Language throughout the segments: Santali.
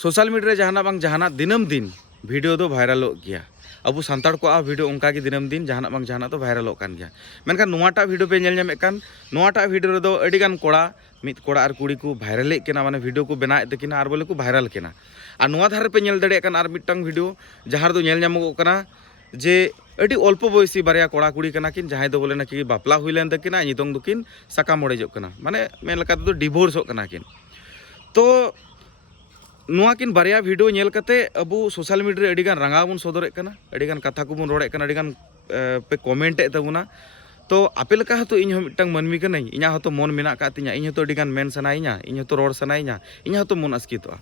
सोशल मीडिया जहाना बांग जहाना दिनम दिन वीडियो दो वायरलोग गया अब सानताड़ को वीडियो उनका की दिनम दिन जहाना बांग जहाना तो वायरलोग कान गया मेनखान नोवाटा वीडियो पे नेल ᱧᱟᱢᱮ ᱠᱟᱱ नोवाटा वीडियो ᱨᱮᱫᱚ ᱟᱹᱰᱤ ᱜᱟᱱ ᱠᱚᱲᱟ ᱢᱤᱫ ᱠᱚᱲᱟ ᱟᱨ ᱠᱩᱲᱤ ᱠᱚ ᱵᱷᱟᱭᱨᱟᱞᱮᱫ ᱠᱟᱱᱟ माने वीडियो को बनाए तकिना आर बोले को वायरल केना और नोवा धारे पे नेल दाड़े कान आर मिटटांग वीडियो जहां दो नेल ᱧᱟᱢᱚᱜ ᱠᱟᱱᱟ जे अड़ी अल्प बयसी बारिया कोड़ा कुड़ी कना किन जहां दो बोले ना कि बापला हुई लेन तकिना नितोंग दुकिन साकाम ओड़ेजोग कना माने मेन लका तो डिवोर्सोग कना किन तो नोआ किन बारिया वीडियो नेल कते अबु सोशल मीडिया अड़ी गान रंगा बन सदरे कना अड़ी गान कथा को बन रोड़े कना अड़ी गान पे कमेंट तबुना तो आपे लका हतो इन हम मिटटांग मनमी कनाई इना हतो मन मेना का तिया इन हतो अड़ी गान मेन सनाइया इन हतो रोड सनाइया इन हतो मन अस्कितोआ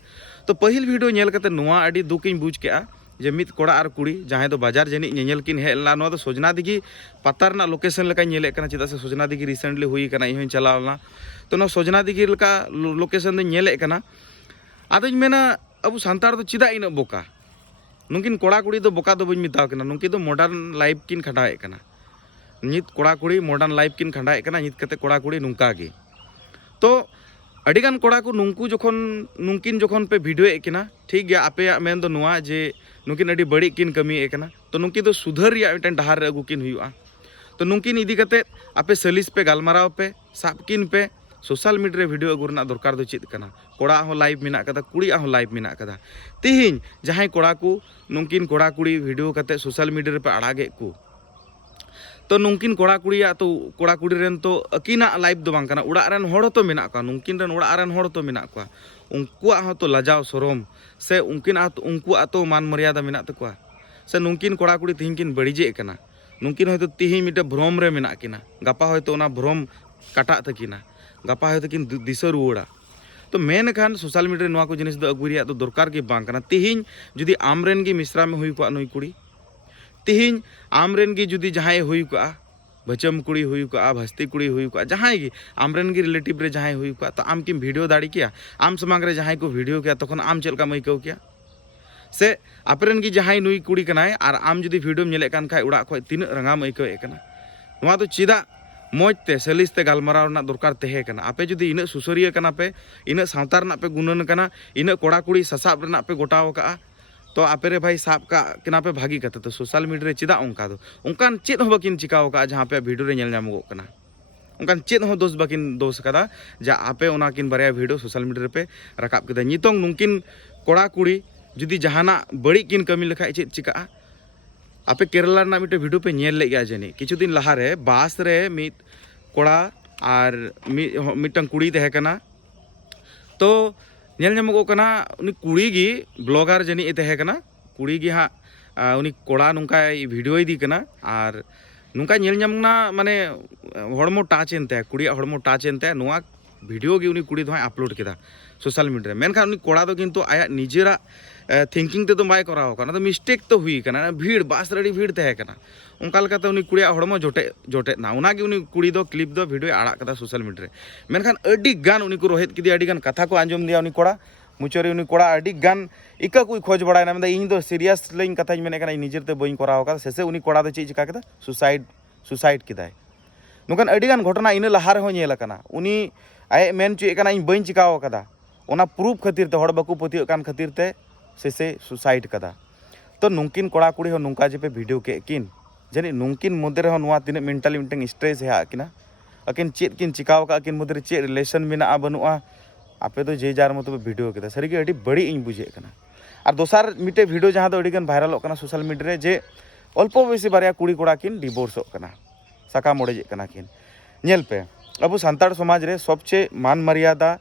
तो पहिल वीडियो नेल कते नोआ अड़ी दुकिन बुझ केआ जे मित कोड़ा और कुड़ी जहां दो बाजार जनी नेल किन हेला नो तो सोजना दिगी पतार ना लोकेशन लका नेले कना चिदा से सोजना दिगी रिसेंटली हुई कना इन चलावना तो नो सोजना दिगी लका लोकेशन दो नेले कना आदो मेना अब सानतार तो चिदा इन बोका नुकिन कोड़ा कुड़ी दो बोका दो बन मिता कना नुकिन दो मॉडर्न लाइफ किन खटाए कना नित कोड़ा कुड़ी मॉडर्न लाइफ किन खटाए कना नित कते कोड़ा कुड़ी नुंका गे तो अड़ीगान कोड़ा को नुंकु जोखन नुकिन जोखन पे वीडियो एकिना ठीक गया आपे मेन दो नुआ जे नुकिन अड़ी बड़ी किन कमी एकिना तो नुकिन दो सुधर रिया मिटन डहार अगु किन हुआ तो नुकिन इदी कते आपे सलिस पे गालमाराव पे साब किन पे सोशल मीडिया वीडियो अगु रना दरकार दो चेत कना कोड़ा हो लाइव मिना कदा कुड़ी हो लाइव मिना कदा तिहिन जहां कोड़ा को नुकिन कोड़ा कुड़ी वीडियो कते सोशल मीडिया पे आड़ागे को तो नुकिन कोड़ा कुड़िया तो कोड़ा कुड़ी रेन तो अकिना लाइव दो बांग कना उड़ा रेन होड़ तो मेना का नुकिन रेन उड़ा रेन होड़ तो मेना का उनकुआ तो लजाव सरोम से उनकुआ तो मान मर्यादा मेना तकुआ से नुकिन कोड़ा कुड़ी तिहिन किन बड़ीजे कना नुकिन होयतो तिहिन मिटे भ्रम रे मेना किना गापा होयतो ओना भ्रम काटा तकिना गापा होयतो किन दिशा रुवाड़ा तो मेन खान सोशल मीडिया नोआ को जिनिस दो अगुरिया तो दरकार के बांग कना तिहिन जुदी आमरेन की मिश्रा में हुई को नुई कुड़ी तिहिन आमरेन की जुदी जहां हुई को बचम कुड़ी हुई को भस्ती कुड़ी हुई को जहां की आमरेन की रिलेटिव रे जहां हुई को तो आम किम वीडियो दाड़ी किया आम समांग रे जहां को वीडियो किया तखन आम चलका मैकौ किया से आपरेन की जहां नुई कुड़ी कनाय और आम जुदी वीडियो नेले कान खाय उड़ा खय तीन रंगा मैकौ एकना नोआ तो चिदा मौजते सलिसते गालमाराव ना दरकार तहे कना आपे जुदी इन सुसरिया कना पे इन सावतार ना पे गुणन कना इन कोड़ा कुड़ी ससाब रना पे गोटाव का तो आपे रे भाई साब का किना पे भागी कते तो सोशल मीडिया चिदा उनका दो उनकान चेत हो बकिन चिकाव का जहां पे वीडियो रे नेल ᱧᱟᱢᱚᱜ कना उनकान चेत हो दोष बकिन दोष कदा जा आपे ओना किन बारे वीडियो सोशल मीडिया पे रकाब केदा नितों नुकिन कोड़ा कुड़ी जुदी जहाना बड़ी किन कमी लेखा चेत चिका आपे केरला ना मिटे वीडियो पे नेल ले गया जनी किछु दिन लहा रे बास रे मिट कोड़ा और मिटन कुड़ी तहे कना तो नेल ᱧᱟᱢᱚᱜ कना उनी कुड़ी गी ब्लॉगर जनी तहे कना कुड़ी गी हा उनी कोड़ा नुंका वीडियो इदी कना और नुंका नेल ᱧᱟᱢना माने हड़मो टाच एनते कुड़ी हड़मो टाच एनते नोआ वीडियो गी उनी कुड़ी दो अपलोड केदा सोशल मीडिया मेनखान उनी कोड़ा दो किंतु आया निजेरा थिंकिंग ते तो बाय कराव कना तो मिस्टेक तो हुई कना भीड़ बास रड़ी भीड़ तहे कना उनका लकाते उनी कुड़ी हड़मो जोटे जोटे ना उनागी उनी कुड़ी दो क्लिप दो वीडियो आड़ा कदा सोशल मीडिया मेनखान अडी गान उनी को रोहित किदी अडी गान कथा को आंजम दिया उनी कोड़ा मुचरी उनी कोड़ा अडी गान इका कोई खोज बड़ा ना इन दो सीरियस लाइन कथा मेने कना निजेते बई कराव कदा सेसे उनी कोड़ा दो चे चिका कदा सुसाइड किदाय नुकान अडी गान घटना इन लहार हो नेल कना उनी आय मेन चे कना इन बई चिकाव कदा ओना प्रूफ खातिर ते हड़ बाकू पतियो कान खातिर ते सेसे सुसाइड कदा तो नुकिन कोड़ा कुड़ी हो नुका जे पे वीडियो के किन जनी नुकिन मध्य रे नुआ तिने मेंटली मिटंग स्ट्रेस है किना अकिन चेत किन चिकाव का अकिन मध्य रे चे रिलेशन मेना बनुआ आपे तो जे जार मतो वीडियो केदा सरी के अडी बड़ी इन बुझे कना और दोसार मिटे वीडियो जहां दो अडी गान वायरल कना सोशल मीडिया रे जे अल्प बयसी बारिया कुड़ी कोड़ा किन डिवोर्स कना साका मोड़े कना किन नेल पे अब सानताड़ समाज रे सबचे मान मर्यादा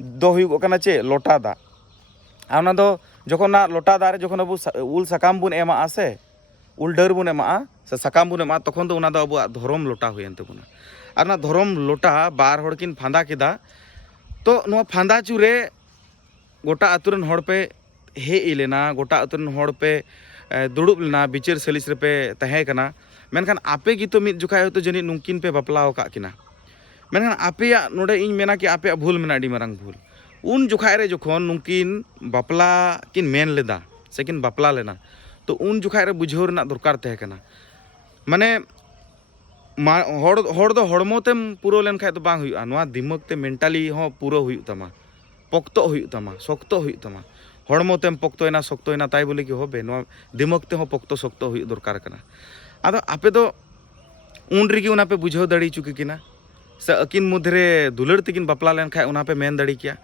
दो हुई कना चे लोटा दा आना दो जखन ना लोटा दा रे जखन अब उल साकाम बुन एमा आसे उल डर बुन एमा से साकाम बुन एमा तखन दो उना दो अब धर्म लोटा हुयन तबुना और ना धर्म लोटा बार हड़ किन फांदा केदा तो नो फांदा चुरे गोटा आतुरन हड़ पे हे इलेना गोटा आतुरन हड़ पे दुड़ुब लेना बिचार सलिस रे पे तहे कना मेनखान आपे गी तो मिद जुखाय तो जनी नुकिन पे बपलाव का किना मेनखान आपे नोडे इन मेना कि आपे भूल मेना अडी मारंग भूल उन जुखाय रे जखन नुकिन बापला किन मेन लेदा से किन बापला लेना तो उन जुखाय रे बुझाव रना दरकार तहे कना माने हड़ दो हड़मो तेम पूरा लेन खाय तो बांग हुआ नोआ दिमाग ते मेंटली हो पूरा हुई तमा पक्तो हुई तमा शक्तो हुई तमा हड़मो तेम पक्तोयना शक्तोयना ताई बोले कि होबे नोआ दिमाग ते हो पक्तो शक्तो हुई दरकार कना आदो आपे दो उन रेगी उना पे बुझाव दाड़ी चुकी किना से अकिन मध्रे दुलड़ तकिन बापला लेन खाय उना पे मेन दाड़ी किया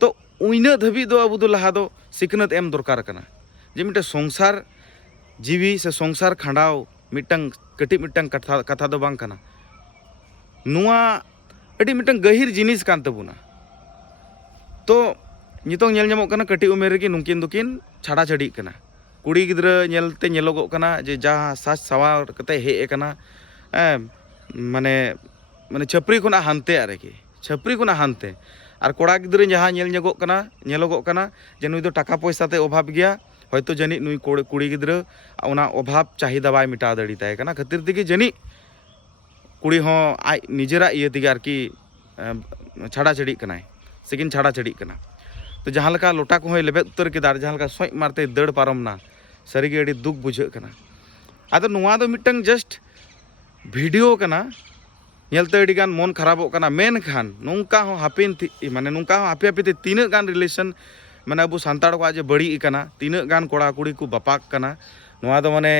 तो उइना धबी दो अबु दो लहा दो सिकनत एम दरकार कना जे मिटे संसार जीवी से संसार खंडाव मिटंग कटी मिटंग कथा दो बांग कना नुआ अडी मिटंग गहिर जिनिस कान तबुना तो नितोंग नेल ᱧᱟᱢᱚᱜ ᱠᱟᱱᱟ कटी उमेर रेगी नुकिन दुकिन छाड़ा छाड़ी कना कुड़ी गिद्रा नेलते नेलोगोग कना जे जहाँ साज सवार कते हे कना माने माने छपरी खुना हानते आरेगी छपरी खुना हानते और कोड़ा गिद्रा जहाँ नेल ᱧᱟᱜᱚᱜ कना नेलोगोग कना जे नुई दो टाका पैसा ते अभाव गया हयतो जनी नुई कुड़ी गिद्रा ओना अभाव चाहिदा बाय मिटा दाड़ी ताय कना खातिर तेगे जनी कुड़ी हो आज निजेरा इये तेगे आरकी छाड़ा छाड़ी कनाय सेकिन छाड़ा छाड़ी कना तो जहाँ लका लोटा को लेबेद उतर के जहाँ लका सोई मारते दड़ पारमना सारी अड़ी दुख बुझे कना आदो नुआ दो मिटंग जस्ट वीडियो कना नेलते अड़ी गान मन खराबो कना मेन खान नुंका हो हापिन माने नुंका हो हापे हापे तीन गान रिलेशन माने अबु सांताड़ को आज बड़ी कना तीन गान कोड़ा कुड़ी को बापाक कना नुआ दो माने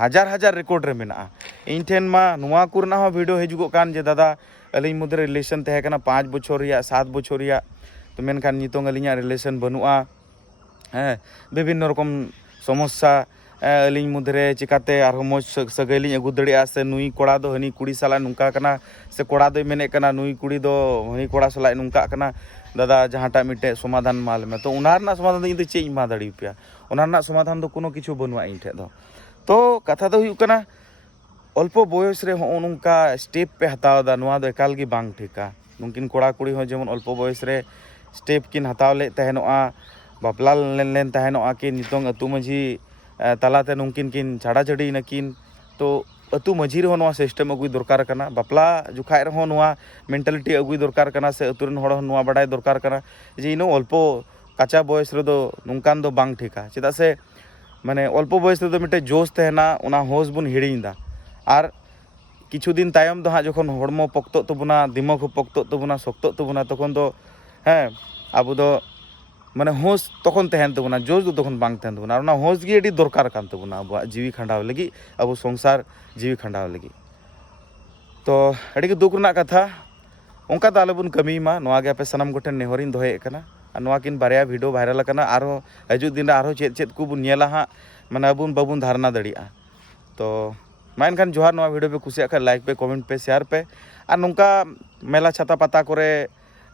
हजार हजार रिकॉर्ड रे मेना इन ठेन मा नुआ कुरना हो वीडियो हिजुगो कान जे दादा अलिंग मुद्रे रिलेशन तहे कना 5 बछर रिया 7 बछर रिया तो मेनखान नितोंग अलिंगा रिलेशन बनुआ विभिन्न रकम समस्या अलिंग मुद्रे चिकाते आरो मोज सगैलिंग अगु दड़िया से नुई कोड़ा दो हनी कुड़ी साला नुंका कना से कोड़ा दो मेने कना नुई कुड़ी दो हनी कोड़ा साला नुंका कना दादा जहाँटा मिटे समाधान माल में तो उनारना समाधान इन चे मा दाड़ी पे उनारना समाधान दो कोनो किछु बनुआ इन ठे दो तो कथा दो हुई कना अल्प बयस रे हो नुंका स्टेप पे हताव दा नुआ दो एकाल गी बांग ठेका नुंकिन कोड़ा कुड़ी हो जेमन अल्प बयस रे स्टेप किन हताव ले तहनोआ बापला लेन तहनोआ कि नितोंग अतु मझी तलाते नुंकिन किन छाड़ा छाड़ी नकिन तो अतु मझी रे नोआ सिस्टम अगुई दरकार कना बापला जुखाय रे नोआ मेंटालिटी अगुई दरकार कना से अतु रेन हड़ नोआ बाडाय दरकार कना जे इनो अल्प काचा बयस रे दो नुंकान दो बांग ठेका चेदा से माने अल्प बयस रे दो मिटे जोश तहना उना होश बुन हिड़िंदा और किछु दिन तायम दो हाँ जखन हड़मो पक्तो तबुना दिमाग पक्तो तबुना शक्तो तबुना तखन दो हाँ अब दो माने होश तखन तहन तबुना जोश दो तखन बांग तहन तबुना और होश गे अडी दरकार कान तबुना अब जीवी खंडाव लगी अब संसार जीवी खंडाव लगी तो अडी दुख रना कथा उनका तो आलोबन कमी मा नोआ गे आपे सनाम गोठेन नेहरिन दोहे कना और नोआ किन बारिया वीडियो वायरल कना आरो हजू दिन आरो चेत चेत को बुन नेला हाँ माने अबुन बाबुन धारणा दड़िया तो मा एनखान जोहार नोआ वीडियो पे कुसिया खा लाइक पे कमेंट पे शेयर पे और नुंका मेला छाता पाता करे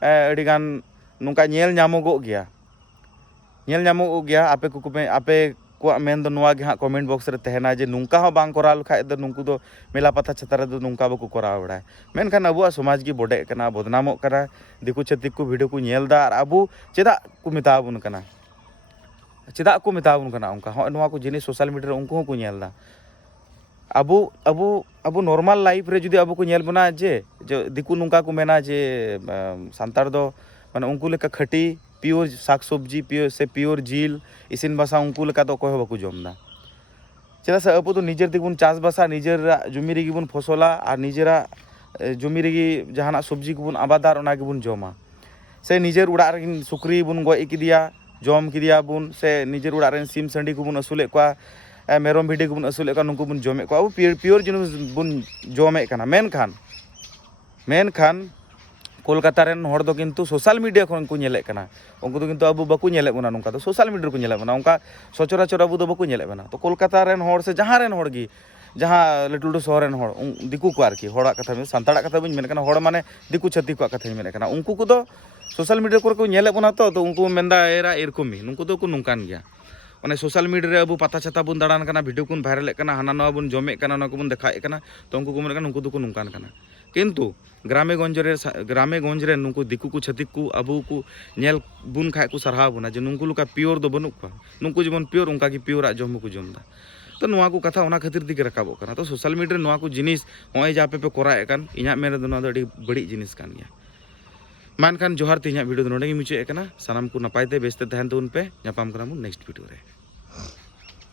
अडी गान नुंका नेल ᱧᱟᱢᱚᱜᱚᱜ गया आपे को आपे को मेन दो नुआ गे हाँ कमेंट बॉक्स रे तहना जे नुंका हो बांग कोरा लखाय दो नुंकु दो मेला पाता छाता रे दो नुंका बको कोरा बड़ाय मेनखान अबुआ समाज गी बडे कना बदनामोग कना दिकु छतिक को वीडियो को नेलदा और अबु चेदा को मेताबुन कना उनका हो नुआ को जिनिस सोशल मीडिया रे उनको को नेलदा अबु नॉर्मल लाइफ रे जुदी अबु को नेल बना जे दिकु नुंका को मेना जे सांतार दो माने उनको लेका खटी प्योर साग सब्जी प्योर जिल इसिन बासा उनको लेका तो कोई बाको जमदा चेदा से अबु तो निजेर दिगुन चास बासा निजेर जमी रेगी बुन फसला और निजेरा जमी रेगी जहाना सब्जी को बुन आबादार ओना गे बुन जमा से निजेर उड़ा रे सुकरी बुन गय किदिया जम किदिया बुन से निजेर उड़ा रे सिम संडी को बुन असुले को मेरम भिडी को बुन असुले को नुंकु बुन जमे को अब प्योर जिनिस बुन जमे कना मेनखान कोलकाता रेन हड़ दो किंतु सोशल मीडिया खन को नेले कना उनको तो किंतु अबु बाको नेले बना नुंका तो सोशल मीडिया को नेले बना उनका सचराचर अबु दो बाको नेले बना तो कोलकाता रेन हड़ से जहाँ रेन हड़ गी जहाँ लटू लटू शहर रेन हड़ दिकु को आरकी हड़ा कथा में सांताड़ा कथा बन मेन कना हड़ माने दिकु छती को कथा मेन कना उनको को दो सोशल मीडिया को नेले बना तो उनको मेंदा एरा एरकमी नुंको दो को नुंकान गया माने सोशल मीडिया रे अबु पता छाता बुन दाड़ान कना वीडियो कुन वायरल कना हाना नवा बुन जमे कना ना को बुन देखाए कना तो उनको को मेन कना उनको दो को नुंकान कना किंतु ग्रामे गंज रे नुंकु दिकु को छतिक को अबु को नेल बुन खाय को सरहा बुना जे नुंकु लुका प्योर दो बनु को नुंकु जेमन प्योर उनका की प्योर जम को जमदा तो नुआ को कथा ओना खातिर दिके रकाबो कना तो सोशल मीडिया नुआ को जिनिस होय जापे पे कोराए कान इना मेरे दो ना अडी बड़ी जिनिस कान गया मानखान जोहार तिना वीडियो नोडे गी मुचे कना सनाम को नपायते बेस्ते तहन तो उन पे ᱧᱟᱯᱟᱢ कना नेक्स्ट वीडियो रे।